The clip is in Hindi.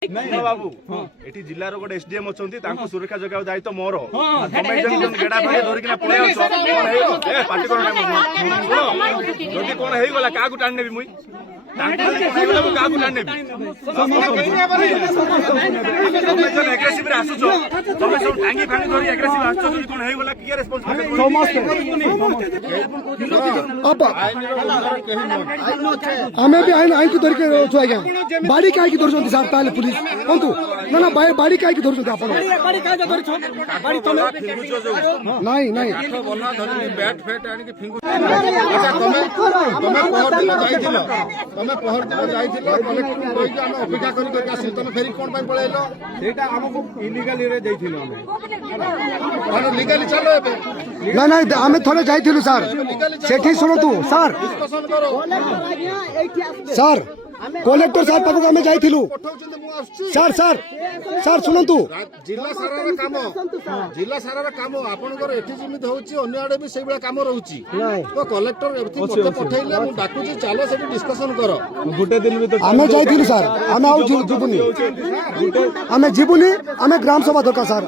बाबू एठी जिल्लार गोटे एसडीएम अछंती तांको सुरक्षा जगह दायित्व मोर तमे जन गेडा भागे धरिकिना पळे अछ कोन हेई ए पार्टी कोन जदी कोन हेई गला कागु टाण नेबी मुई तांको कोन हेई गला कागु टाण नेबी तमे जन एग्रेसिव रे आसुछ तमे सब टांगी फांगी धरि एग्रेसिव आसुछ जदी कोन हेई गला किया रिस्पांसिबिलिटी समस्त अब हमें भी आइन को धर के रो आज्ञा बाड़ी काई की धर छथि साहब ताले पुलिस कोंतु ना ना बाड़ी काई की धर छथि आपण बाड़ी काई धर छ बाड़ी तमे नहीं नहीं काठ बना धरि बैट फेट आनी के फिंगु अच्छा तमे पहर दिन जाइथिलो कलेक्टर कोइ के हम अपेक्षा करि के आसी तमे फेरी कोन पाई पळेलो एटा हमको इलीगली रे जाइथिलो हमें लीगली चलो एबे ना ना हमें थोड़े जाइथिलु सर सेठी सुनो तू सर सर कलेक्टर साहब पाखु हमें जाइथिलु सर सर सर सुनंतु जिला सारा काम आपनकर एठी जिमित होची अन्य आडे भी सेबळा काम रहउची तो कलेक्टर एठी मते पठैले मु डाकुची चलो सेठी डिस्कशन करो गुटे दिन भी तो हमें जाइथिलु सर हमें आउ जिबुनी हमें ग्राम सभा दरकार सर